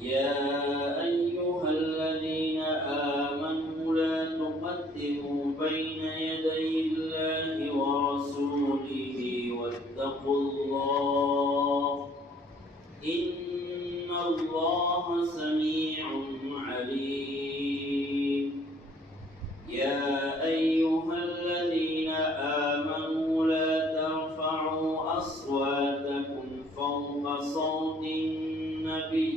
يا أيها الذين آمنوا لا تقدموا بين يدي الله ورسوله واتقوا الله إن الله سميع عليم. يا أيها الذين آمنوا لا ترفعوا أصواتكم فوق صوت النبي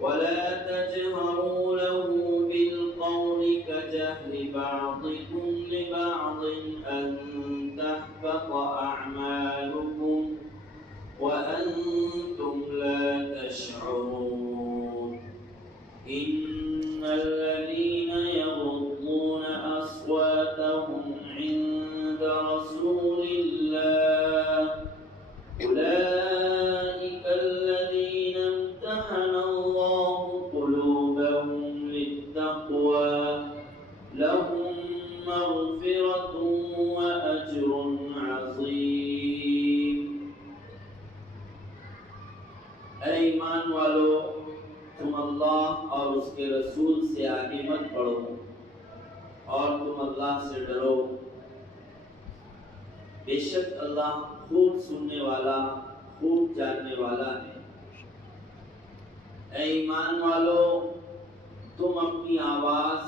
ولا تجهروا له بالقول كجهر بعضكم لبعض أن تحبط أعمالكم وأنتم لا تشعرون. إن الذين يغضون أصواتهم عند رسول الله أولئك الذين امتحن الله قلوبهم للتقوى لهم مغفرة وأجر عظيم. اے ایمان والو، تم اللہ اور اس کے رسول سے آگے مت بڑھو اور تم اللہ سے ڈرو، بے شک اللہ خوب سننے والا خوب جاننے والا ہے۔ اے ایمان والو، تم اپنی آواز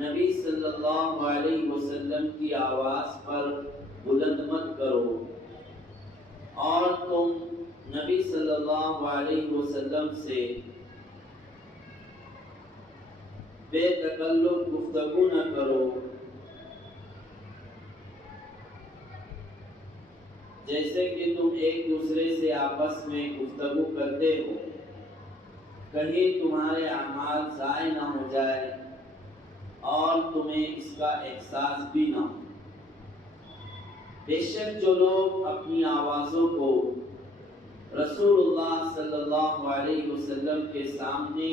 نبی صلی اللہ علیہ وسلم کی آواز پر بلند مت کرو اور تم نبی صلی اللہ علیہ وسلم سے بے تکلف گفتگو نہ کرو، جیسے کہ تم ایک دوسرے سے آپس میں گفتگو کرتے ہو، کہیں تمہارے اعمال ضائع نہ ہو جائے اور تمہیں اس کا احساس بھی نہ ہو۔ بے شک جو لوگ اپنی آوازوں کو رسول اللہ صلی اللہ علیہ وسلم کے سامنے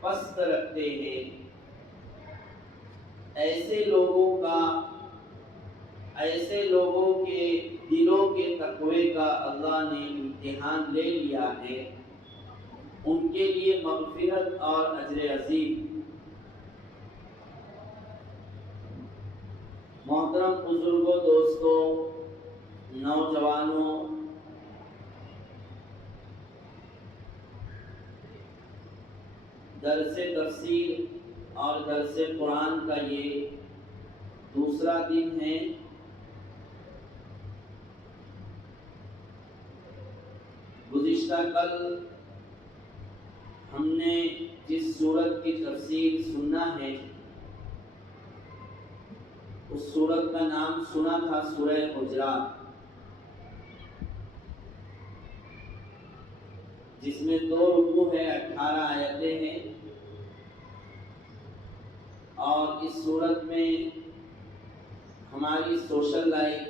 پست رکھتے ہیں، ایسے لوگوں کے دلوں کے تقوی کا اللہ نے امتحان لے لیا ہے، ان کے لیے مغفرت اور اجر عظیم۔ محترم بزرگوں، دوستوں، نوجوانوں، درس تفسیر اور درس قرآن کا یہ دوسرا دن ہے۔ گزشتہ کل ہم نے جس سورت کی تفسیر سننا ہے اس سورت کا نام سنا تھا سورہ حجرات، جس میں 2 رکوع ہے، 18 آیتیں ہیں، اور اس سورت میں ہماری سوشل لائف،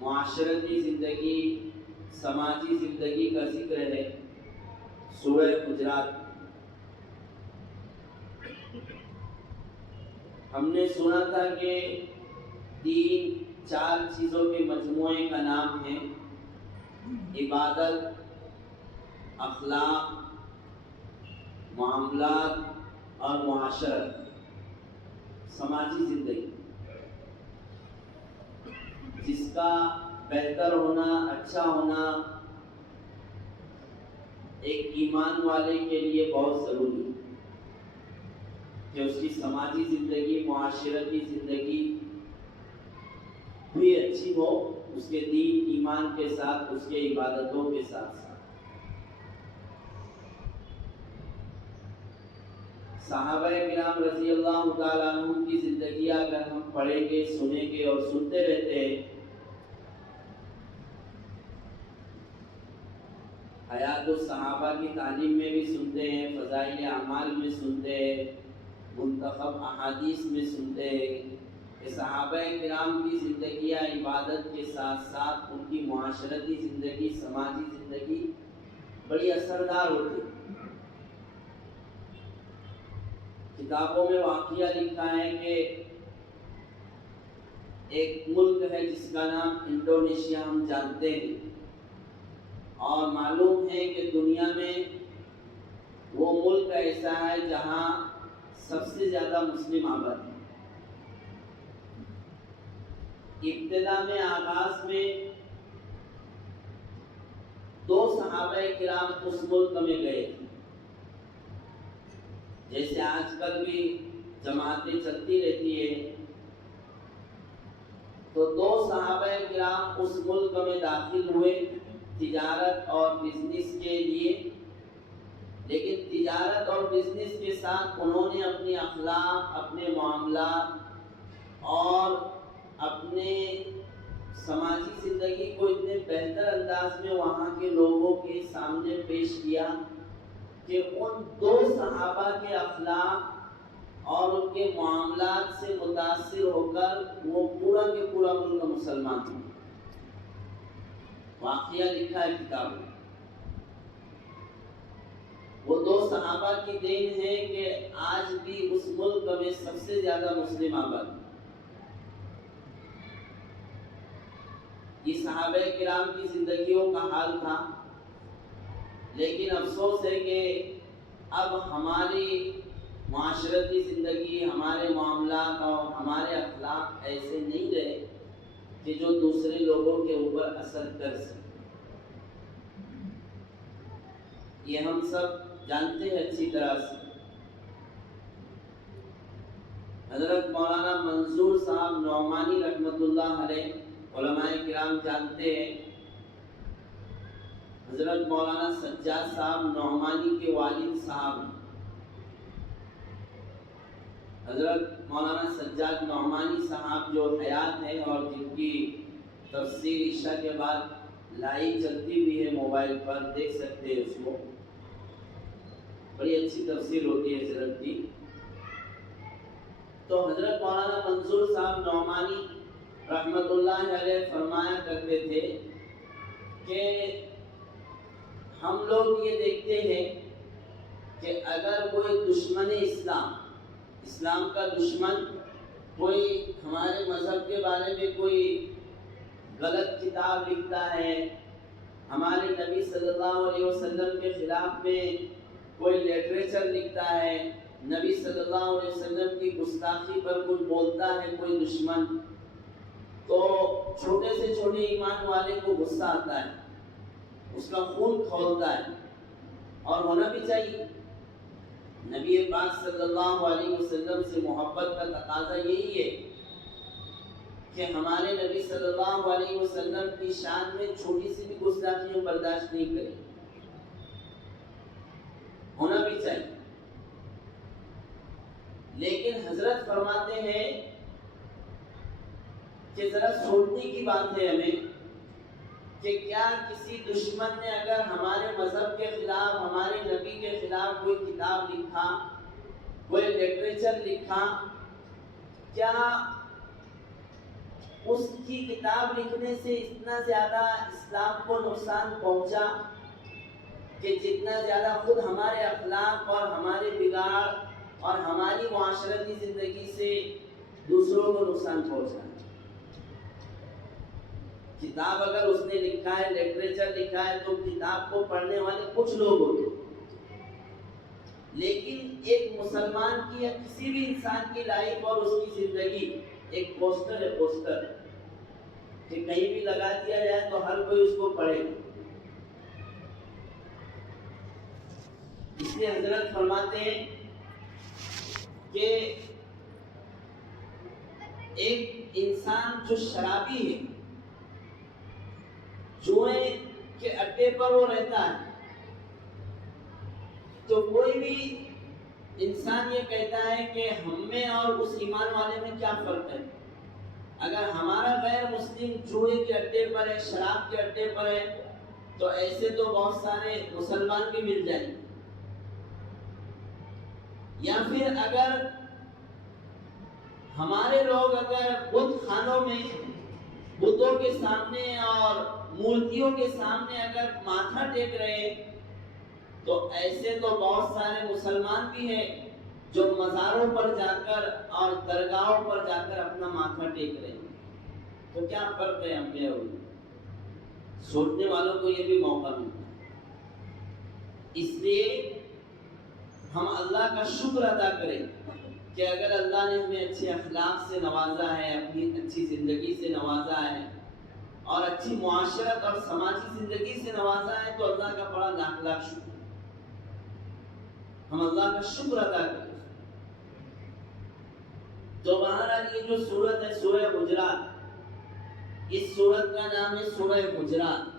معاشرتی زندگی، سماجی زندگی کا ذکر ہے۔ سورہ حجرات ہم نے سنا تھا کہ 3-4 چیزوں کے مجموعے کا نام ہے: عبادت، اخلاق، معاملات اور معاشرت، سماجی زندگی، جس کا بہتر ہونا، اچھا ہونا ایک ایمان والے کے لیے بہت ضروری ہے کہ اس کی سماجی زندگی، معاشرتی زندگی بھی اچھی ہو، اس کے دین ایمان کے ساتھ، اس کے عبادتوں کے ساتھ ساتھ۔ صحابہ کرام رضی اللہ تعالیٰ عنہ کی زندگیاں اگر ہم پڑھیں گے، سنیں گے اور سنتے رہتے ہیں، حیات الصحابہ کی تعلیم میں بھی سنتے ہیں، فضائل اعمال میں سنتے ہیں، منتخب احادیث میں سنتے ہیں کہ صحابہ کرام کی زندگیاں عبادت کے ساتھ ساتھ ان کی معاشرتی زندگی، سماجی زندگی بڑی اثردار ہوتی ہے۔ کتابوں میں واقعہ لکھا ہے کہ ایک ملک ہے جس کا نام انڈونیشیا ہم جانتے ہیں، اور معلوم ہے کہ دنیا میں وہ ملک ایسا ہے جہاں سب سے زیادہ مسلم آباد ہے۔ ابتدا میں آغاز میں 2 صحابہ کرام اس ملک میں گئے تھے، جیسے آج کل بھی جماعتیں چلتی رہتی ہے، تو 2 صحابہ کرام اس ملک میں داخل ہوئے تجارت اور بزنس کے لیے، لیکن تجارت اور بزنس کے ساتھ انہوں نے اپنی اخلاق، اپنے معاملات اور اپنے سماجی زندگی کو اتنے بہتر انداز میں وہاں کے لوگوں کے سامنے پیش کیا کہ ان 2 صحابہ کے اخلاق اور ان کے معاملات سے متاثر ہو کر وہ پورا کے پورا ملک مسلمان ہو۔ واقعہ لکھا ہے کتاب میں۔ وہ 2 صحابہ کی دین ہے کہ آج بھی اس ملک میں سب سے زیادہ مسلم آباد ہے۔ یہ صحابہ کرام کی زندگیوں کا حال تھا، لیکن افسوس ہے کہ اب ہماری معاشرتی زندگی، ہمارے معاملات اور ہمارے اخلاق ایسے نہیں رہے کہ جو دوسرے لوگوں کے اوپر اثر کر سکے۔ یہ ہم سب جانتے ہیں اچھی طرح سے۔ حضرت مولانا منظور صاحب نعمانی رحمۃ اللہ علیہ، علماء کرام جانتے ہیں، حضرت مولانا سجاد صاحب نعمانی کے والد صاحب ہیں۔ حضرت مولانا سجاد نعمانی صاحب جو حیات ہیں اور جن کی تفسیر عشاء کے بعد لائیو چلتی بھی ہے، موبائل پر دیکھ سکتے ہیں اس کو، بڑی اچھی تفسیر ہوتی ہے حضرت کی۔ تو حضرت مولانا منظور صاحب نعمانی رحمت اللہ علیہ فرمایا کرتے تھے کہ ہم لوگ یہ دیکھتے ہیں کہ اگر کوئی دشمن اسلام کا دشمن کوئی ہمارے مذہب کے بارے میں کوئی غلط کتاب لکھتا ہے، ہمارے نبی صلی اللہ علیہ وسلم کے خلاف میں کوئی لٹریچر لکھتا ہے، نبی صلی اللہ علیہ وسلم کی گستاخی پر کچھ بولتا ہے کوئی دشمن، تو چھوٹے سے چھوٹے ایمان والے کو غصہ آتا ہے، اس کا خون کھولتا ہے، اور ہونا بھی چاہیے۔ نبی پاک صلی اللہ علیہ وسلم سے محبت کا تقاضا یہی ہے کہ ہمارے نبی صلی اللہ علیہ وسلم کی شان میں چھوٹی سی بھی گستاخی ہم برداشت نہیں کریں، ہونا بھی چاہیے۔ لیکن حضرت فرماتے ہیں کہ ذرا سوچنے کی بات ہے ہمیں کہ کیا کسی دشمن نے اگر ہمارے مذہب کے خلاف، ہمارے نبی کے خلاف کوئی کتاب لکھا، کوئی لٹریچر لکھا، کیا اس کی کتاب لکھنے سے اتنا زیادہ اسلام کو نقصان پہنچا کہ جتنا زیادہ خود ہمارے اخلاق اور ہمارے بگاڑ اور ہماری معاشرتی زندگی سے دوسروں کو نقصان پہنچا؟ کتاب اگر اس نے لکھا ہے، لٹریچر لکھا ہے، تو کتاب کو پڑھنے والے کچھ لوگ ہوتے ہیں، لیکن ایک مسلمان کی یا کسی بھی انسان کی لائف اور اس کی زندگی ایک پوسٹر ہے، پوسٹر کہ کہیں بھی لگا دیا جائے تو ہر کوئی اس کو پڑھے گا۔ اس لیے حضرت فرماتے ہیں کہ ایک انسان جو شرابی ہے، جوئے کے اڈے پر وہ رہتا ہے، تو کوئی بھی انسان یہ کہتا ہے کہ ہم میں اور اس ایمان والے میں کیا فرق ہے؟ اگر ہمارا غیر مسلم جوئے کے اڈے پر ہے، شراب کے اڈے پر ہے، تو ایسے تو بہت سارے مسلمان بھی مل جائیں گے۔ یا پھر اگر ہمارے لوگ اگر بت خانوں میں بتوں کے سامنے اور مورتیوں کے سامنے اگر ماتھا ٹیک رہے، تو ایسے تو بہت سارے مسلمان بھی ہیں جو مزاروں پر جا کر اور درگاہوں پر جا کر اپنا ماتھا ٹیک رہے ہیں۔ تو کیا فرق ہے ہم میں اور ان میں؟ سوچنے والوں کو یہ بھی موقع ملتا ہے۔ اس لیے ہم اللہ کا شکر ادا کریں کہ اگر اللہ نے ہمیں اچھے اخلاق سے نوازا ہے، اپنی اچھی زندگی سے نوازا ہے اور اچھی معاشرت اور سماجی زندگی سے نوازا ہے، تو اللہ کا بڑا لاکھ لاکھ شکر ہے۔ ہم اللہ کا شکر ادا کریں۔ تو بہرحال یہ جو سورت ہے سورہ حجرات، اس سورت کا نام ہے سورہ حجرات۔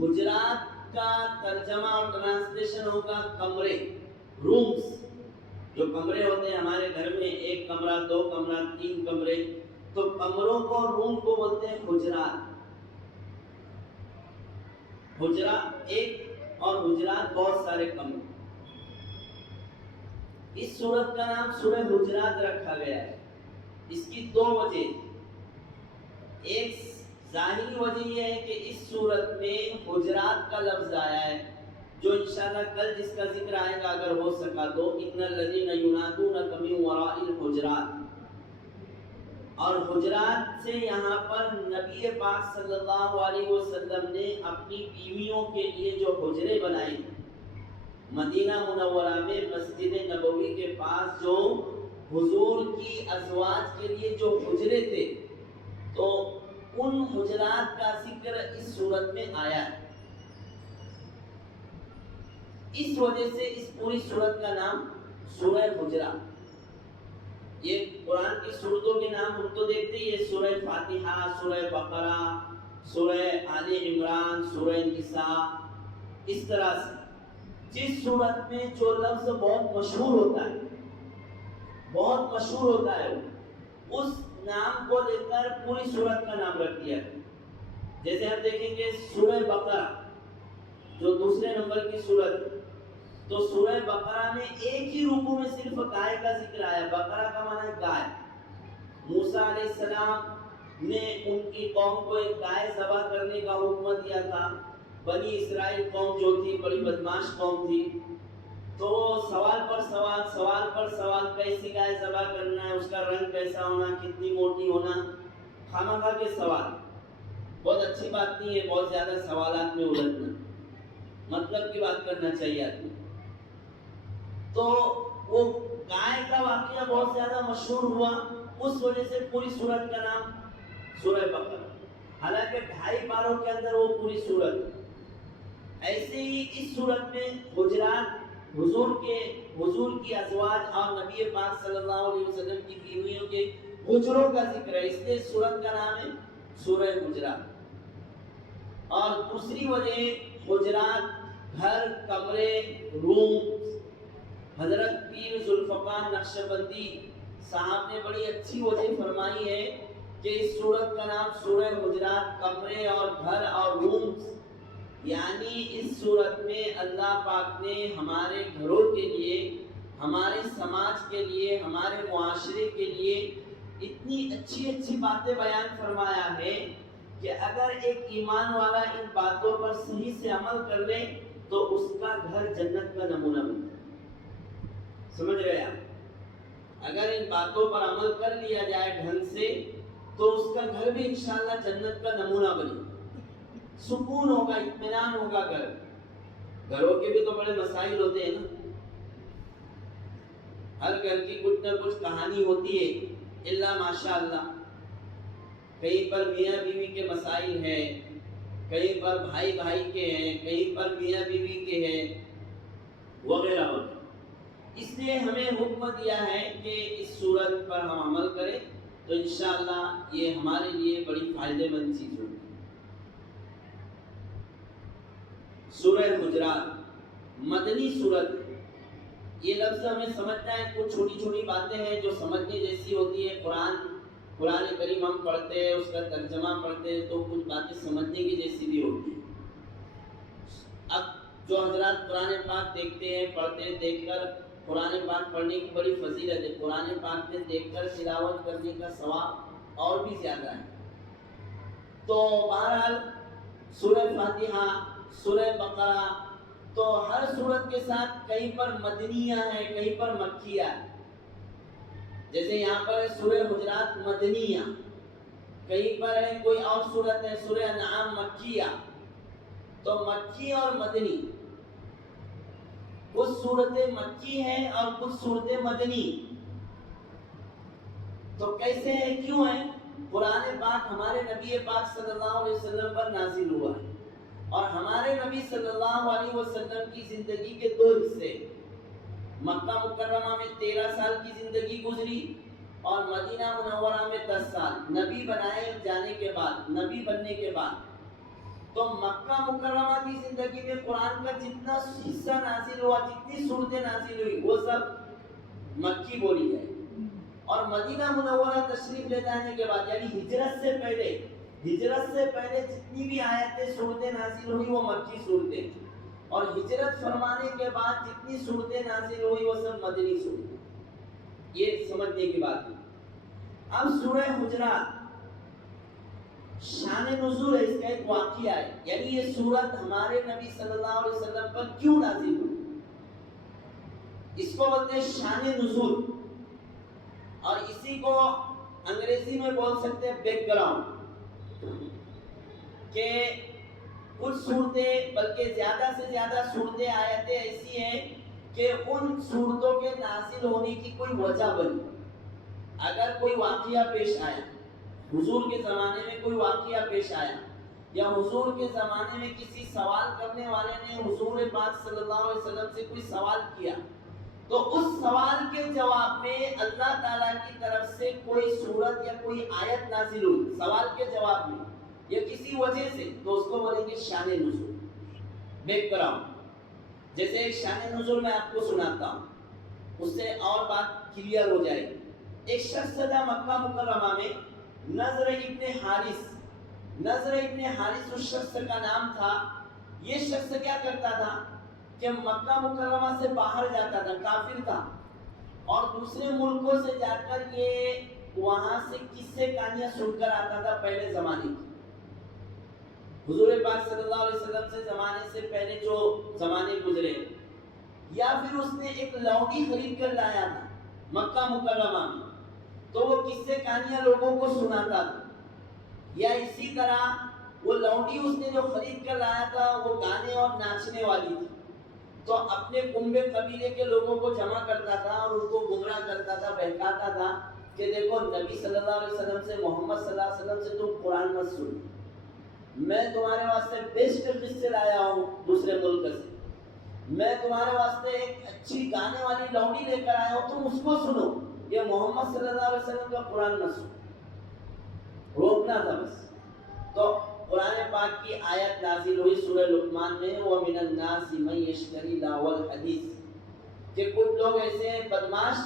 حجرات کا ترجمہ اور ٹرانسلیشن ہوگا کمرے، رومز۔ جو کمرے ہوتے ہیں ہمارے گھر میں، ایک کمرہ، دو کمرہ، تین کمرے، تو کمروں کو، روم کو بولتے ہیں حجرات۔ حجرہ ایک اور حجرات بہت سارے کمرے۔ اس سورت کا نام سورہ حجرات رکھا گیا ہے۔ اس کی دو وجہ، ایک ظاہری وجہ یہ ہے کہ اس سورت میں حجرات کا لفظ آیا ہے، جو انشاءاللہ کل جس کا ذکر آئے گا اگر ہو سکا تو، ان الذین ینادونک من وراء الحجرات۔ اور حجرات سے یہاں پر نبی پاک صلی اللہ علیہ وسلم نے اپنی بیویوں کے لیے جو حجرے بنائے، مدینہ منورہ میں مسجد نبوی کے پاس جو حضور کی ازواج کے لیے جو حجرے تھے، تو ان حجرات کا ذکر اس صورت میں آیا ہے۔ اس وجہ سے اس پوری صورت کا نام سورہ حجرات۔ یہ قرآن کی سورتوں کے نام ہم تو دیکھتے ہی ہیں، سورہ فاتحہ، سورہ بقرہ، سورہ آل عمران، سورہ نساء، اس طرح سے جس صورت میں جو لفظ بہت مشہور ہوتا ہے، بہت مشہور ہوتا ہے، اس نام کو لے کر پوری صورت کا نام رکھ دیا ہے۔ جیسے ہم دیکھیں گے سورہ بقرہ جو دوسرے نمبر کی صورت، تو سورہ بقرہ میں ایک ہی رکوع میں صرف گائے کا ذکر آیا۔ بقرہ کا معنی ہے گائے۔ موسیٰ علیہ السلام نے ان کی قوم کو ایک گائے ذبح کرنے کا حکم دیا تھا۔ بنی اسرائیل قوم جو تھی بڑی بدماش قوم تھی، تو سوال پر سوال، سوال پر سوال، کیسی گائے ذبح کرنا ہے، اس کا رنگ کیسا ہونا، کتنی موٹی ہونا، خواہ کے سوال۔ بہت اچھی بات نہیں ہے بہت زیادہ سوالات میں الجھنا، مطلب کی بات کرنا چاہیے آدمی۔ تو وہ گائے کا واقعہ بہت زیادہ مشہور ہوا، اس وجہ سے پوری سورت کا نام سورہ بقرہ، حالانکہ 2.5 پاروں کے اندر وہ پوری سورت۔ ایسے ہی اس صورت میں حجرات، حضور کی ازواج اور نبی پاک صلی اللہ علیہ وسلم کی بیویوں کے حجروں کا ذکر ہے، اس لیے صورت کا نام ہے سورہ حجرات۔ اور دوسری وجہ حجرات گھر، کمرے، روم۔ حضرت پیر ذوالفقار نقشبندی صاحب نے بڑی اچھی وجہ فرمائی ہے کہ اس صورت کا نام سورہ حجرات کمرے اور گھر اور روم، یعنی اس صورت میں اللہ پاک نے ہمارے گھروں کے لیے، ہمارے سماج کے لیے، ہمارے معاشرے کے لیے اتنی اچھی اچھی باتیں بیان فرمایا ہے کہ اگر ایک ایمان والا ان باتوں پر صحیح سے عمل کر لے تو اس کا گھر جنت کا نمونہ بنتا ہے۔ سمجھ رہے آپ؟ اگر ان باتوں پر عمل کر لیا جائے ڈھنگ سے تو اس کا گھر بھی انشاءاللہ جنت کا نمونہ بنے، سکون ہوگا، اطمینان ہوگا۔ گھروں کے بھی تو بڑے مسائل ہوتے ہیں نا، ہر گھر کی کچھ نہ کچھ کہانی ہوتی ہے، الا ماشاءاللہ۔ کہیں پر میاں بیوی کے مسائل ہیں، کہیں پر بھائی بھائی کے ہیں، کہیں پر میاں بیوی کے ہیں، وغیرہ وغیرہ۔ اس لیے ہمیں حکم دیا ہے کہ اس صورت پر ہم عمل کریں تو انشاءاللہ یہ ہمارے لیے بڑی فائدہ مند چیز ہوگی۔ سورہ حجرات مدنی صورت، یہ لفظ ہمیں سمجھنا ہے، کچھ چھوٹی چھوٹی باتیں ہیں جو سمجھنے جیسی ہوتی ہے۔ قرآن کریم ہم پڑھتے ہیں، اس کا ترجمہ پڑھتے ہیں تو کچھ باتیں سمجھنے کی جیسی بھی ہوتی ہیں۔ اب جو حضرات قرآن پاک دیکھتے ہیں، پڑھتے ہیں، دیکھ کر قرآن پاک پڑھنے کی بڑی فضیلت ہے، قرآن پاک میں دیکھ کر تلاوت کرنے کا ثواب اور بھی زیادہ ہے۔ تو بہرحال سورہ فاتحہ، سورہ بقرہ، تو ہر سورت کے ساتھ کہیں پر مدنیہ ہے، کہیں پر مکیہ ہے۔ جیسے یہاں پر سورہ حجرات مدنیہ، کہیں پر ہے کوئی اور صورت ہے سورہ انعام مکیہ، تو مکی اور مدنی، کچھ صورتیں مکی ہیں اور کچھ صورتیں مدنی. تو کیسے ہیں، کیوں ہیں؟ قرآن پاک ہمارے نبی پاک صلی اللہ علیہ وسلم پر نازل ہوا ہے، اور ہمارے نبی صلی اللہ علیہ وسلم کی زندگی کے دو حصے، مکہ مکرمہ میں 13 سال کی زندگی گزری اور مدینہ منورہ میں 10 سال، نبی بنائے جانے کے بعد، نبی بننے کے بعد. تو مکہ مکرمہ کی زندگی میں قرآن کا جتنا حصہ نازل ہوا، جتنی صورتیں نازل ہوئی، وہ سب مکی بولی ہے. اور مدینہ منورہ تشریف لے جانے کے بعد، یعنی ہجرت سے پہلے جتنی بھی آیتیں صورتیں نازل ہوئی وہ مکی صورتیں، اور ہجرت فرمانے کے بعد جتنی صورتیں نازل ہوئی وہ سب مدنی صورتیں. یہ سمجھنے کی بات ہے. اب سورہ حجرات شان نزول ہے، اس کا ایک واقعہ ہے، یعنی یہ سورت ہمارے نبی صلی اللہ علیہ وسلم پر کیوں نازل ہوئی، اس کو بولتے ہیں شان نزول. اور اسی کو انگریزی میں بول سکتے ہیں بیک گراؤنڈ، کہ کچھ صورتیں، بلکہ زیادہ سے زیادہ صورتیں آیتیں ایسی ہیں کہ ان صورتوں کے نازل ہونے کی کوئی وجہ بنی. اگر کوئی واقعہ پیش آیا، حضور کے زمانے میں کوئی واقعہ پیش آیا، یا حضور کے زمانے میں کسی سوال کرنے والے نے حضور پاک صلی اللہ علیہ وسلم سے کوئی سوال کیا، تو اس سوال کے جواب میں اللہ تعالیٰ کی طرف سے کوئی صورت یا کوئی آیت نازل ہوئی سوال کے جواب میں یا کسی وجہ سے، تو اس کو بولیں گے شان نزول، بیک گراؤنڈ. جیسے ایک شان نزول میں آپ کو سناتا ہوں، اس سے اور بات کلیئر ہو جائے گی. ایک شخص تھا مکہ مکرمہ میں، نضر ابن حارث اس شخص کا نام تھا. یہ شخص کیا کرتا تھا کہ مکہ مکرمہ سے باہر جاتا تھا، کافر تھا، اور دوسرے ملکوں سے جا کر یہ وہاں سے قصے کہانیاں سن کر آتا تھا پہلے زمانے کی. حضور پاک صلی اللہ علیہ وسلم سے زمانے سے پہلے جو زمانے گزرے، یا پھر اس نے ایک لونڈی خرید کر لایا تھا مکہ مکرمہ میں، تو وہ قصے کہانیاں لوگوں کو سناتا تھا. یا اسی طرح وہ لونڈی اس نے جو خرید کر لایا تھا وہ گانے اور ناچنے والی تھی، تو اپنے کنبے قبیلے کے لوگوں کو جمع کرتا تھا اور ان کو گمراہ کرتا تھا، بہکاتا تھا کہ دیکھو نبی صلی اللہ علیہ وسلم سے، محمد صلی اللہ علیہ وسلم سے تم قرآن مت سنو، میں تمہارے واسطے بیسٹ قصے لایا ہوں دوسرے ملک سے، میں تمہارے واسطے ایک اچھی گانے والی لونڈی لے کر آیا ہوں، تم اس کو سنو، یہ محمد صلی اللہ علیہ وسلم کا قرآن نہ سنو. روکنا تھا بس. تو قرآن پاک کی آیت نازل ہوئی سورہ لقمان میں، وَمِنَ النَّاسِ مَن يَشْتَرِي لَهْوَ الْحَدِيثِ، کہ کچھ لوگ ایسے ہیں بدماش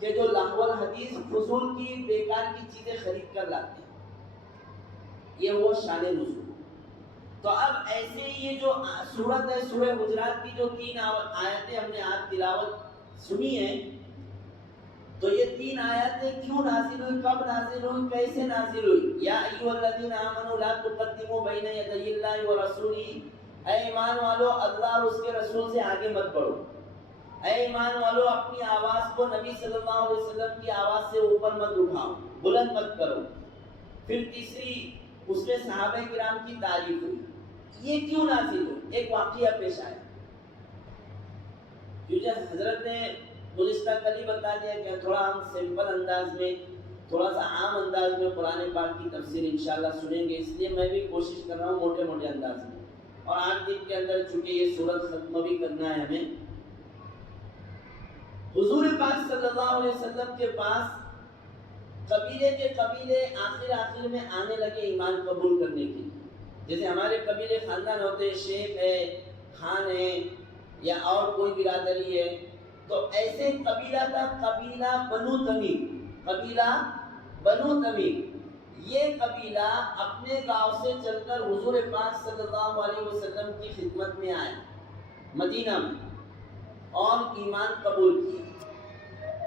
کہ جو لہو الحدیث، فضول کی بیکار کی چیزیں خرید کر لاتے ہیں. یہ وہ شان نزول. تو اب ایسے ہی یہ جو سورت ہے سورہ حجرات کی جو 3 آیتیں ہم نے آج تلاوت سنی ہیں، تو یہ 3 آیتیں کیوں نازل ہوئی، کب نازل ہوئی، کیسے نازل ہوئی؟ یا ایھا الذین آمنوا لا تقدموا بین یدی اللہ ورسولہ، اے ایمان والو اللہ اور اس کے رسول سے آگے مت بڑھو. اے ایمان والو اپنی آواز کو نبی صلی اللہ علیہ وسلم کی آواز سے اوپر مت اٹھاؤ، بلند مت کرو. پھر تیسری اس میں صحابہ کرام کی تعریف ہوئی. یہ کیوں نازل ہوئی؟ ایک واقعہ پیش آیا، کیونکہ حضرت نے گزشتہ کل ہی بتا دیا کہ تھوڑا ہم سمپل انداز میں، تھوڑا سا عام انداز میں قرآن پاک کی تفسیر انشاءاللہ سنیں گے، اس لیے میں بھی کوشش کر رہا ہوں موٹے موٹے انداز میں. اور 8 دن کے اندر چونکہ یہ سورت ختم بھی کرنا ہے ہمیں. حضور پاک صلی اللہ علیہ وسلم کے پاس قبیلے کے قبیلے آخر میں آنے لگے ایمان قبول کرنے کے. جیسے ہمارے قبیلے خاندان ہوتے ہیں، شیخ ہے، خان ہے، یا اور کوئی برادری ہے، تو ایسے قبیلہ تھا قبیلہ بنو تمیم. یہ قبیلہ اپنے گاؤں سے چل کر حضور پاک صلی اللہ علیہ وسلم کی خدمت میں آیا مدینہ میں اور ایمان قبول کیا.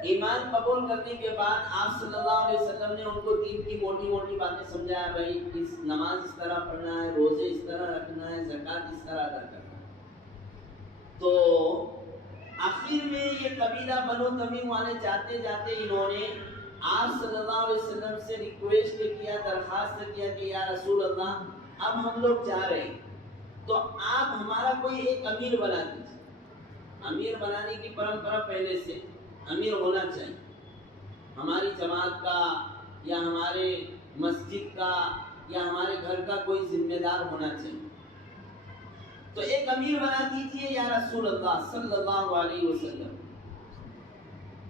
ایمان قبول کرنے کے بعد آپ صلی اللہ علیہ وسلم نے ان کو دین کی موٹی موٹی باتیں سمجھایا، بھائی اس نماز اس طرح پڑھنا ہے، روزے اس طرح رکھنا ہے، زکوٰۃ اس طرح ادا کرنا ہے. تو آخر میں یہ قبیلہ بنو تمیم والے جاتے جاتے انہوں نے آپ صلی اللہ علیہ وسلم سے ریکویسٹ کیا، درخواست کیا کہ یا رسول اللہ اب ہم لوگ جا رہے ہیں تو آپ ہمارا کوئی ایک امیر بنا دیجیے۔ امیر بنانے کی پرمپرا پہلے سے، امیر ہونا چاہیے ہماری جماعت کا یا ہمارے مسجد کا یا ہمارے گھر کا کوئی ذمہ دار ہونا چاہیے، تو ایک امیر بنا دیجیے یا رسول اللہ صلی اللہ علیہ وسلم۔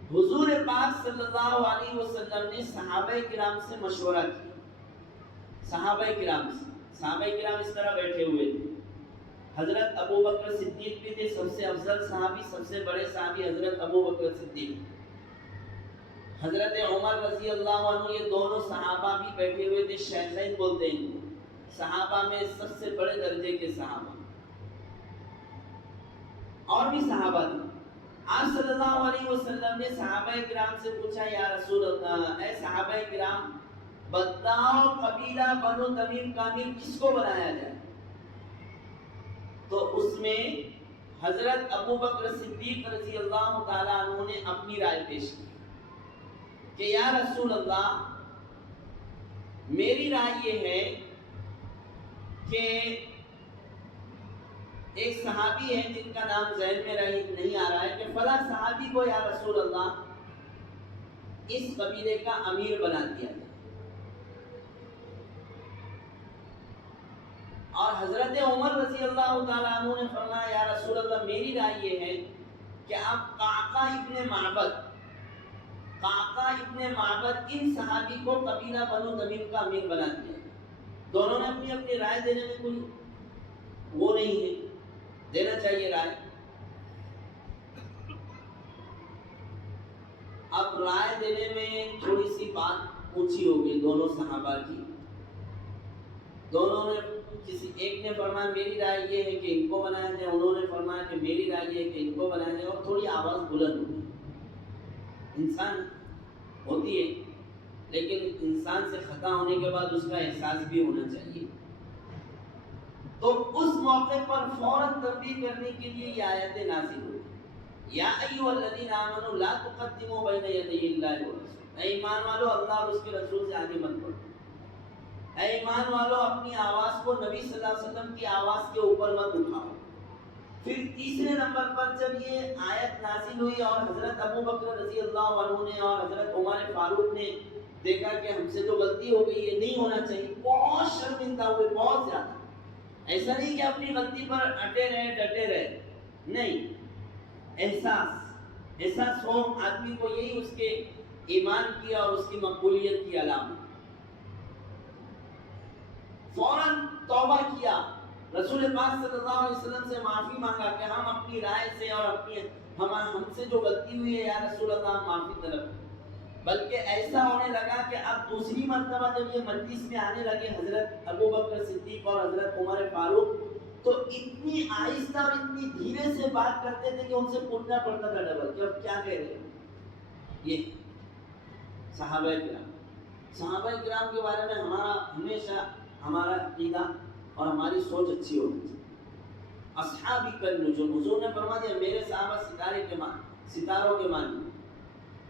حضور پاک صلی اللہ علیہ وسلم نے صحابہ کرام سے مشورہ کیا، صحابہ کرام اس طرح بیٹھے ہوئے تھے۔ حضرت ابو بکر صدیق بھی تھے، سب سے افضل صحابی، سب سے بڑے صحابی حضرت ابو بکر صدیق، حضرت عمر رضی اللہ عنہ، یہ دونوں صحابہ بھی بیٹھے ہوئے تھے، شیخین بولتے ہیں صحابہ میں سب سے بڑے درجے کے صحابہ، اور بھی صحابہ تھے۔ آپ صلی اللہ علیہ وسلم نے صحابہ کرام سے پوچھا یا رسول اللہ، اے صحابہ کرام بتاؤ قبیلہ بنو تمیم کا امیر کس کو بنایا جائے؟ تو اس میں حضرت ابو بکر صدیق رضی اللہ تعالیٰ عنہ نے اپنی رائے پیش کی کہ یا رسول اللہ میری رائے یہ ہے کہ ایک صحابی ہے جن کا نام ذہن میں نہیں آ رہا ہے، کہ فلاں صحابی کو یا رسول اللہ اس قبیلے کا امیر بنا دیا جائے۔ اور حضرت عمر رضی اللہ تعالیٰ عنہ نے فرمایا یا رسول اللہ میری رائے یہ ہے کہ آپ قعقاع ابن معبد ان صحابی کو قبیلہ بنو تمیم کا امیر بنا دیا۔ دونوں نے اپنی اپنی رائے دینے میں کوئی وہ نہیں ہے، دینا چاہیے رائے۔ اب رائے دینے میں تھوڑی سی بات اونچی ہو گئی دونوں صحابہ کی، دونوں نے کسی ایک نے فرمایا میری رائے یہ ہے کہ ان کو بنایا جائے، انہوں نے فرمایا کہ میری رائے یہ ہے کہ ان کو بنایا جائے، اور تھوڑی آواز بلند ہو گئی۔ انسان ہوتی ہے، لیکن انسان سے خطا ہونے کے بعد اس کا احساس بھی ہونا چاہیے۔ تو اس موقع پر فوراً تنبیہ کرنے کے لیے یہ آیتیں نازل ہوئی، یا ایھا الذین آمنوا لا تقدموا بین یدی اللہ ورسولہ، اے ایمان والو اللہ اور اس کے رسول سے آگے مت بڑھو۔ اے ایمان والو اپنی آواز کو نبی صلی اللہ علیہ وسلم کی آواز کے اوپر مت اٹھاؤ۔ پھر تیسرے نمبر پر جب یہ آیت نازل ہوئی اور حضرت ابو بکر رضی اللہ عنہ نے اور حضرت عمر فاروق نے دیکھا کہ ہم سے جو غلطی ہو گئی یہ نہیں ہونا چاہیے، بہت شرمندہ ہوئے، بہت زیادہ۔ ایسا نہیں کہ اپنی غلطی پر ڈٹے رہے، نہیں، احساس ہو آدمی کو، یہی اس کے ایمان کی اور اس کی مقبولیت کی علامت۔ فوراً توبہ کیا، رسول پاک صلی اللہ علیہ وسلم سے معافی مانگا کہ ہم اپنی رائے سے اور ہم سے جو غلطی ہوئی ہے یا رسول اللہ معافی طلب۔ بلکہ ایسا ہونے لگا کہ اب دوسری مرتبہ جب یہ مجلس میں آنے لگے حضرت ابو بکر صدیق اور حضرت عمر فاروق، تو اتنی آہستہ اور اتنی دھیرے سے بات کرتے تھے کہ ان سے پوچھنا پڑتا تھا ڈبل کہ اب کیا کہہ رہے ہیں۔ یہ صحابہ کرام کے بارے میں ہمیشہ ہمارا عقیدہ اور ہماری سوچ اچھی ہونی چاہیے۔ اصحابی کالنجوم، حضور نے فرما دیا میرے صحابہ ستاروں کے مانند۔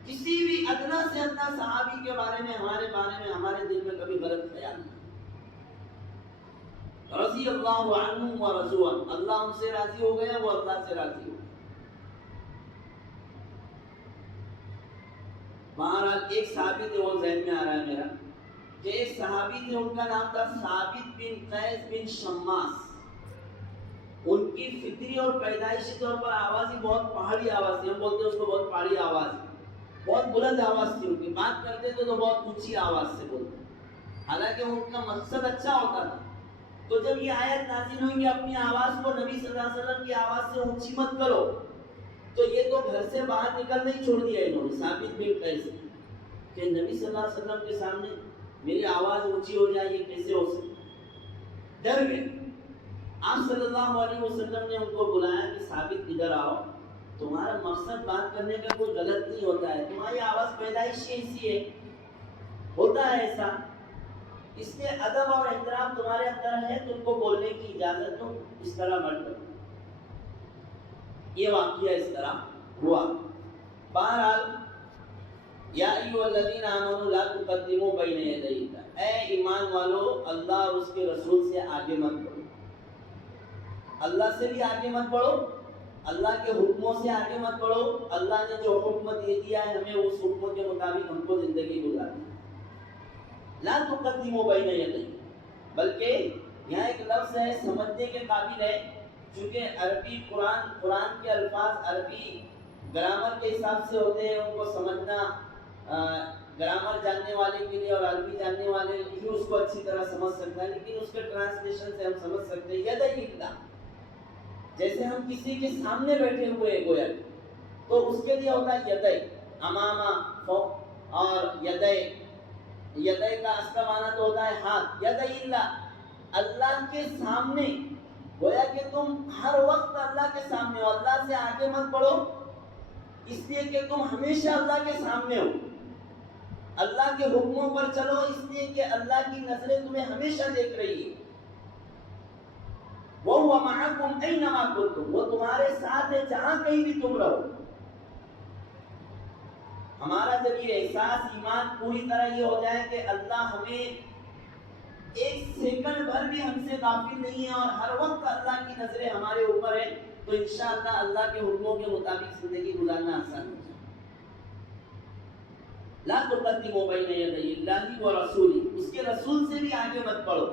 کسی بھی ادنا سے ادنا صحابی کے بارے میں ہمارے دل میں کبھی غلط خیال نہیں۔ رضی اللہ عنہم ورضوا عنہ، اللہ ان سے راضی ہو گیا، وہ اللہ سے راضی ہو گیا۔ بہرحال ایک صحابی تھے، وہ ذہن میں آ رہا ہے میرا، کہ ایک صحابی تھے، ان کا نام تھا ثابت بن قیس بن شماس۔ ان کی فطری اور پیدائشی طور پر آواز ہی بہت پہاڑی آواز تھی، ہم بولتے ہیں اس کو بہت پہاڑی آواز، بہت بلند آواز تھی ان کی، بات کرتے تھے تو بہت اونچی آواز سے بولتے، حالانکہ ان کا مقصد اچھا ہوتا تھا۔ تو جب یہ آیت نازل ہوئی کہ اپنی آواز کو نبی صلی اللہ علیہ وسلم کی آواز سے اونچی مت کرو، تو یہ تو گھر سے باہر نکلنا ہی چھوڑ دیا انہوں نے، ثابت بن قیس، کہ نبی صلی اللہ علیہ وسلم کے سامنے میری آواز اونچی ہو جائے، یہ کیسے ہو سکتا، ڈر گئے۔ آپ صلی اللہ علیہ وسلم نے ان کو بلایا کہ ثابت ادھر آؤ، تمہارا مقصد بات کرنے کا کوئی غلط نہیں ہوتا ہے، تمہاری آواز پیدائشی ایسی ہے، ہوتا ہے ایسا، اس لیے ادب اور احترام تمہارے اندر ہے، تم کو بولنے کی اجازت دو، اس طرح مت کرو۔ یہ واقعہ اس طرح ہوا۔ بہرحال یا ایھا الذین آمنوا لا تقدموا بین یدی اللہ، اے ایمان والو اللہ اور اس کے رسول سے آگے مت بڑھو، اللہ سے بھی آگے مت بڑھو، اللہ کے حکموں سے آگے مت بڑھو، اللہ نے جو حکم دے دیا ہے ہمیں اس حکم کے مطابق ہم کو زندگی گزارنی ہے۔ لا تقدموا بین یدی، بلکہ یہاں ایک لفظ ہے سمجھنے کے قابل ہے، چونکہ عربی قرآن کے الفاظ عربی گرامر کے حساب سے ہوتے ہیں، ان کو سمجھنا گرامر جاننے والے کے لیے اور عربی جاننے والے ہی اس کو اچھی طرح سمجھ سکتا ہے، لیکن اس کے ٹرانسلیشن سے ہم سمجھ سکتے ہیں یدی اللہ، جیسے ہم کسی کے سامنے بیٹھے ہوئے گویا تو اس کے لیے ہوتا ہے یدی امامہ فوق، اور یدی کا اصل معنی تو ہوتا ہے ہاتھ، یدی اللہ اللہ کے سامنے، گویا کہ تم ہر وقت اللہ کے سامنے ہو، اللہ سے آگے مت بڑھو اس لیے کہ تم ہمیشہ اللہ کے سامنے ہو، اللہ کے حکموں پر چلو اس لیے کہ اللہ کی نظریں تمہیں ہمیشہ دیکھ رہی ہے، وَهُوَ مَعَكُمْ أَيْنَمَا كُنتُمْ، وہ تمہارے ساتھ ہے جہاں کہیں بھی تم رہو۔ ہمارا جب یہ احساس ایمان پوری طرح یہ ہو جائے کہ اللہ ہمیں ایک سیکنڈ بھر بھی ہم سے غافل نہیں ہے اور ہر وقت اللہ کی نظریں ہمارے اوپر ہے، تو انشاءاللہ اللہ کے حکموں کے مطابق زندگی گزارنا آسان ہو جائے۔ لا تقدموا بین یدی اللہ ورسولہ، اس کے رسول سے بھی آگے مت بڑھو،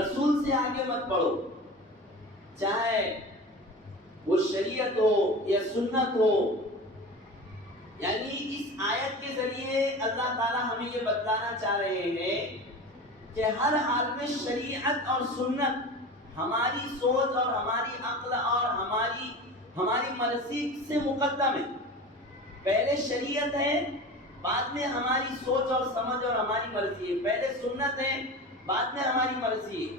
رسول سے آگے مت بڑھو، چاہے وہ شریعت ہو یا سنت ہو۔ یعنی اس آیت کے ذریعے اللہ تعالیٰ ہمیں یہ بتلانا چاہ رہے ہیں کہ ہر حال میں شریعت اور سنت ہماری سوچ اور ہماری عقل اور ہماری مرضی سے مقدم ہے۔ پہلے شریعت ہے، بعد میں ہماری سوچ اور سمجھ اور ہماری مرضی ہے، پہلے سنت ہے، بعد میں ہماری مرضی ہے۔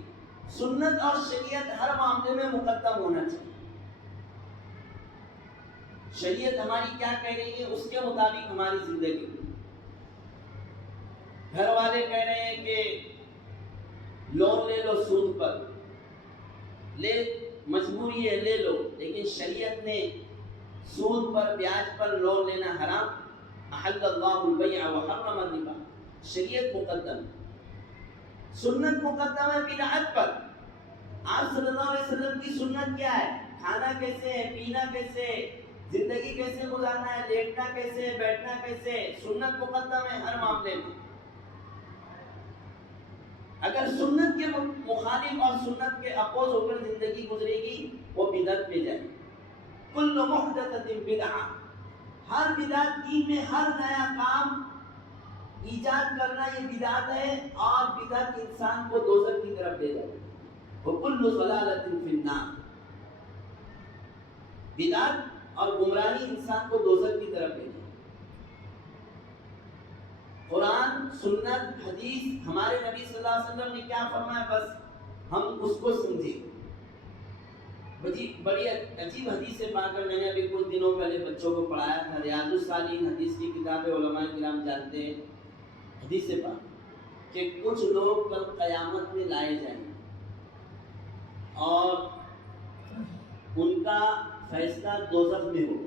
سنت اور شریعت ہر معاملے میں مقدم ہونا چاہیے۔ شریعت ہماری کیا کہہ رہی ہے اس کے مطابق ہماری زندگی۔ گھر والے کہہ رہے ہیں کہ لون لے لو سود پر، مجبوری ہے لے لو، لیکن شریعت نے سود پر بیاج پر لون لینا حرام، احل اللہ البیع وحرم الربا، شریعت مقدم، سنت مقدم ہے بدعت پر۔ آپ صلی اللہ علیہ وسلم کی سنت کیا ہے؟ کھانا کیسے ہے، پینا کیسے ہے، زندگی کیسے گزارنا ہے، لیٹنا کیسے ہے، بیٹھنا کیسے ہے، سنت مقدم ہے ہر معاملے میں۔ اگر سنت کے مخالف اور سنت کے اپوز ہو کر زندگی گزرے گی وہ بدعت میں جائے گی۔ کل محدثۃ بدعہ، ہر بدعت دین میں ہر نیا کام ایجاد کرنا یہ بدعت ہے، اور بدعت انسان کو دوزخ کی طرف لے جائے گی۔ وکل ضلالۃ فی النار، بدعت اور گمراہی انسان کو دوزخ کی طرف لے جائے۔ قرآن، سنت، حدیث، ہمارے نبی صلی اللہ علیہ وسلم نے کیا فرمایا بس ہم اس کو سمجھیں۔ بڑی عجیب حدیث پا کر میں نے ابھی کچھ دنوں پہلے بچوں کو پڑھایا تھا، ریاض الصالحین حدیث کی کتاب ہے، علماء کرام جانتے ہیں حدیث پا کہ کچھ لوگ کل قیامت میں لائے جائیں اور ان کا فیصلہ دوزخ میں ہو۔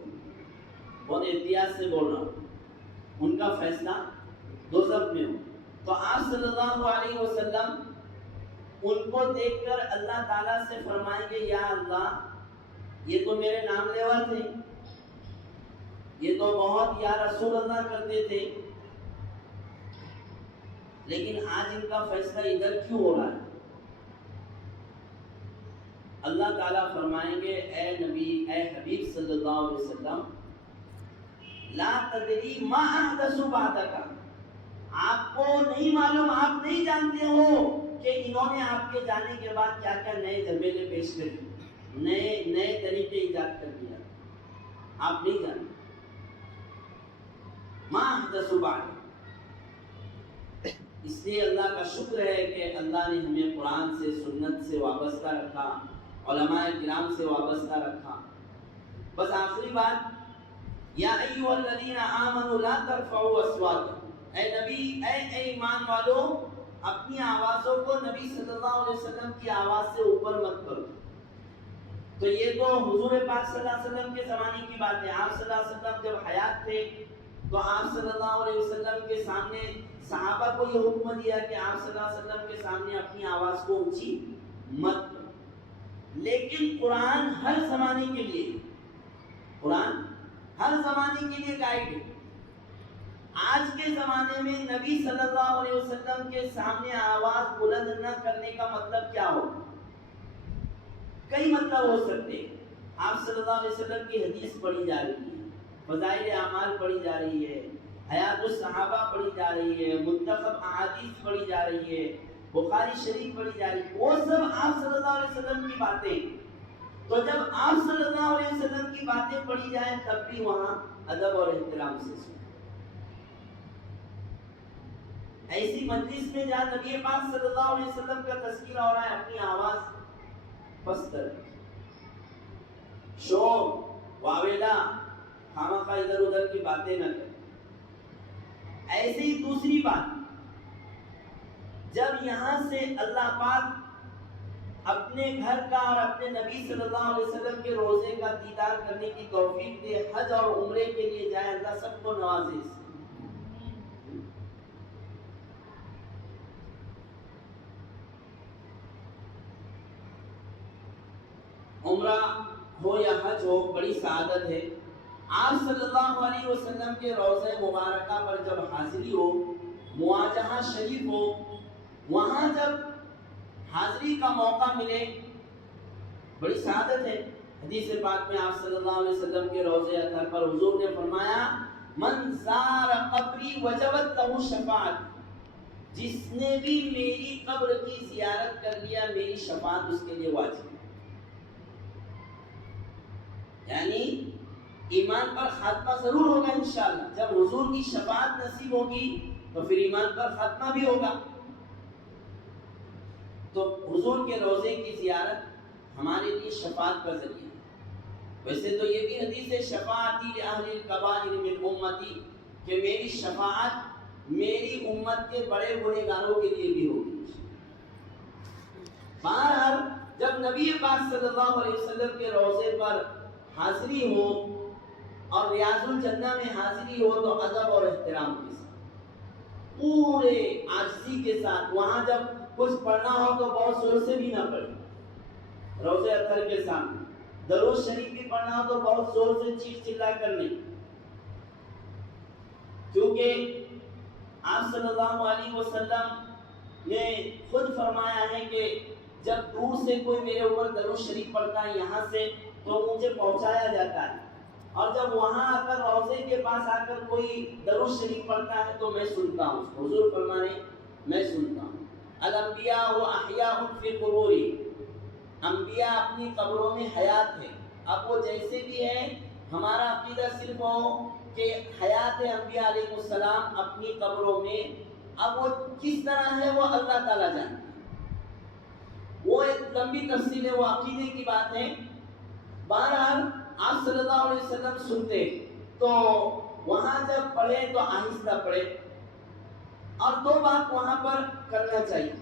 بہت احتیاط سے بول رہا ہوں، ان کا فیصلہ دوزخ میں ہو۔ تو آپ صلی اللہ علیہ وسلم ان کو دیکھ کر اللہ تعالیٰ سے فرمائیں گے یا اللہ یہ تو میرے نام لیوا تھے، یہ تو بہت یا رسول اللہ کرتے تھے، لیکن آج ان کا فیصلہ ادھر کیوں ہو رہا ہے؟ اللہ تعالیٰ فرمائیں گے اے نبی، اے حبیب صلی اللہ علیہ وسلم، لا تدری ما احدث بعدک، آپ کو نہیں معلوم، آپ نہیں جانتے ہو کہ انہوں نے آپ کے جانے کے بعد کیا کیا نئے جھمیلے پیش کر دیے، نئے طریقے ایجاد کر دیا، آپ نہیں جانتے۔ ما احدث بعدک، اس لیے اللہ کا شکر ہے کہ اللہ نے ہمیں قرآن سے، سنت سے وابستہ رکھا، علماء کرام سے وابستہ رکھا۔ بس آخری بات، یا ایھا الذین آمنوا لا ترفعوا اصواتکم، اے نبی، اے ایمان والو، اپنی آوازوں کو نبی صلی اللہ علیہ وسلم کی آواز سے اوپر مت کرو۔ تو یہ تو حضور پاک صلی اللہ علیہ وسلم کے زمانے کی بات ہے. آپ صلی اللہ علیہ وسلم جب حیات تھے تو آپ صلی اللہ علیہ وسلم کے سامنے صحابہ کو یہ حکم دیا کہ آپ صلی اللہ علیہ وسلم کے سامنے اپنی آواز کو اونچی مت کرو. لیکن قرآن ہر زمانے کے لیے، قرآن ہر زمانے کے لیے گائیڈ ہے. آج کے زمانے میں نبی صلی اللہ علیہ وسلم کے سامنے آواز بلند نہ کرنے کا مطلب کیا ہو؟ کئی مطلب ہو سکتے ہیں. آپ صلی اللہ علیہ وسلم کی حدیث پڑھی جا رہی ہے، فضائل اعمال پڑھی جا رہی ہے، حیات الصحابہ پڑھی جا رہی ہے، منتخب احادیث پڑھی جا رہی ہے، بخاری شریف پڑھی جا رہی ہے، وہ سب آپ صلی اللہ علیہ وسلم کی باتیں. تو جب آپ صلی اللہ علیہ وسلم کی باتیں پڑھی جائیں تب بھی وہاں ادب اور احترام سے سنیں. ایسی مجلس میں جہاں نبی پاک صلی اللہ علیہ وسلم کا تذکرہ ہو رہا ہے، اپنی آواز پست کریں، شور واویلا خامخواہ ادھر ادھر کی باتیں نہ کریں. ایسے ہی دوسری بات، جب یہاں سے اللہ پاک اپنے گھر کا اور اپنے نبی صلی اللہ علیہ وسلم کے روزے کا دیدار کرنے کی توفیق دے، حج اور عمرے کے لیے جائے، اللہ سب کو نوازے. عمرہ ہو یا حج ہو، بڑی سعادت ہے. آپ صلی اللہ علیہ وسلم کے روضہ مبارکہ پر جب حاضری ہو، مواجہہ شریف ہو، وہاں جب حاضری کا موقع ملے، بڑی سعادت ہے. حدیث پاک میں آپ صلی اللہ علیہ وسلم کے روضہ اطہر پر حضور نے فرمایا، من زار قبری وجبت لہ شفاعت، جس نے بھی میری قبر کی زیارت کر لیا میری شفاعت اس کے لیے واجب. یعنی ایمان پر خاتمہ ضرور ہوگا انشاءاللہ. جب حضور کی شفاعت نصیب ہوگی تو پھر ایمان پر خاتمہ بھی ہوگا. تو حضور کے روضے کی زیارت ہمارے لیے شفاعت کا ذریعہ ہے. ویسے تو یہ بھی حدیث ہے، شفاعتی لأہل الکبائر من امتی، کہ میری شفاعت میری امت کے بڑے گنہگاروں کے لیے بھی ہوگی. بہرحال جب نبی پاک صلی اللہ علیہ وسلم کے روضے پر حاضری ہو اور ریاض الجنہ میں حاضری ہو تو ادب اور احترام کے ساتھ، پورے عاجزی کے ساتھ. وہاں جب کچھ پڑھنا ہو تو بہت زور سے بھی نہ پڑھیں، روضہ اطہر کے سامنے. درود شریف بھی پڑھنا ہو تو بہت زور سے چیخ چلا کر نہیں، کیونکہ آپ صلی اللہ علیہ وسلم نے خود فرمایا ہے کہ جب دور سے کوئی میرے اوپر درود شریف پڑھتا ہے یہاں سے تو مجھے پہنچایا جاتا ہے، اور جب وہاں آ کر روضے کے پاس آ کر کوئی درود شریف پڑھتا ہے تو میں سنتا ہوں. حضور فرمانے میں سنتا ہوں. الانبیاء احیاء فی قبورہم، انبیاء اپنی قبروں میں حیات ہیں. اب وہ جیسے بھی ہیں، ہمارا عقیدہ صرف ہو کہ حیات انبیاء علیہ السلام اپنی قبروں میں. اب وہ کس طرح ہے وہ اللہ تعالیٰ جانتا ہے، وہ ایک لمبی تفصیل ہے، وہ عقیدے کی بات ہے. بہرحال آپ صلی اللہ علیہ وسلم سنتے تو وہاں جب پڑھے تو آہستہ پڑھے. اور دو بات وہاں پر کرنا چاہیے.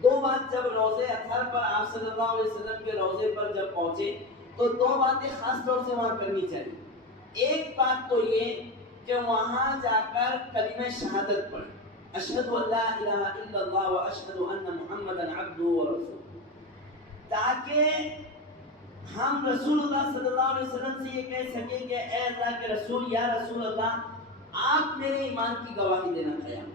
دو بات جب روضے اطہر پر آپ صلی اللہ علیہ وسلم کے روضے پر جب پہنچے تو دو باتیں خاص طور سے وہاں کرنی چاہیے. ایک بات تو یہ کہ وہاں جا کر کلمہ شہادت پڑھیں، اشہد ان لا الہ الا اللہ و اشہد ان محمدا عبدہ و رسولہ، تاکہ ہم رسول اللہ صلی اللہ علیہ وسلم سے یہ کہہ سکیں کہ اے اللہ کے رسول، یا رسول اللہ، آپ میرے ایمان کی گواہی دینا قیام.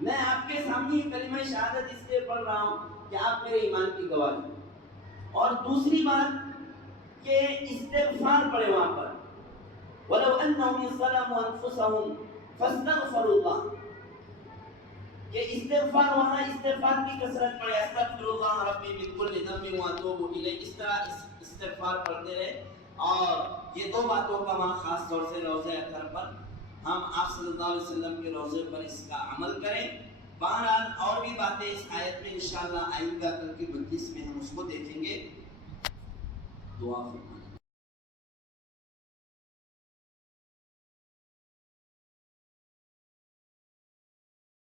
میں آپ کے سامنے کلمہ شہادت اس لیے پڑھ رہا ہوں کہ آپ میرے ایمان کی گواہی. اور دوسری بات کہ استغفار پڑھے وہاں پر، وَلَوْ أَنَّهُمْ ظَلَمُوا أَنفُسَهُمْ فَاسْتَغْفَرُوا اللَّهَ، کہ استغفار وہاں استغفار کی کثرت پڑھے، استغفر اللہ ربی من کل ذنب واتوب الیہ. اس طرح استغفار پڑھتے رہے. اور یہ دو باتوں کا وہاں خاص طور سے روضہ اطہر پر ہم آپ صلی اللہ علیہ وسلم کے روضے پر اس کا عمل کریں. بہرحال اور بھی باتیں اس آیت میں انشاءاللہ آئندہ کل کی مجلس میں ہم اس کو دیکھیں گے. دعا فرمائیں.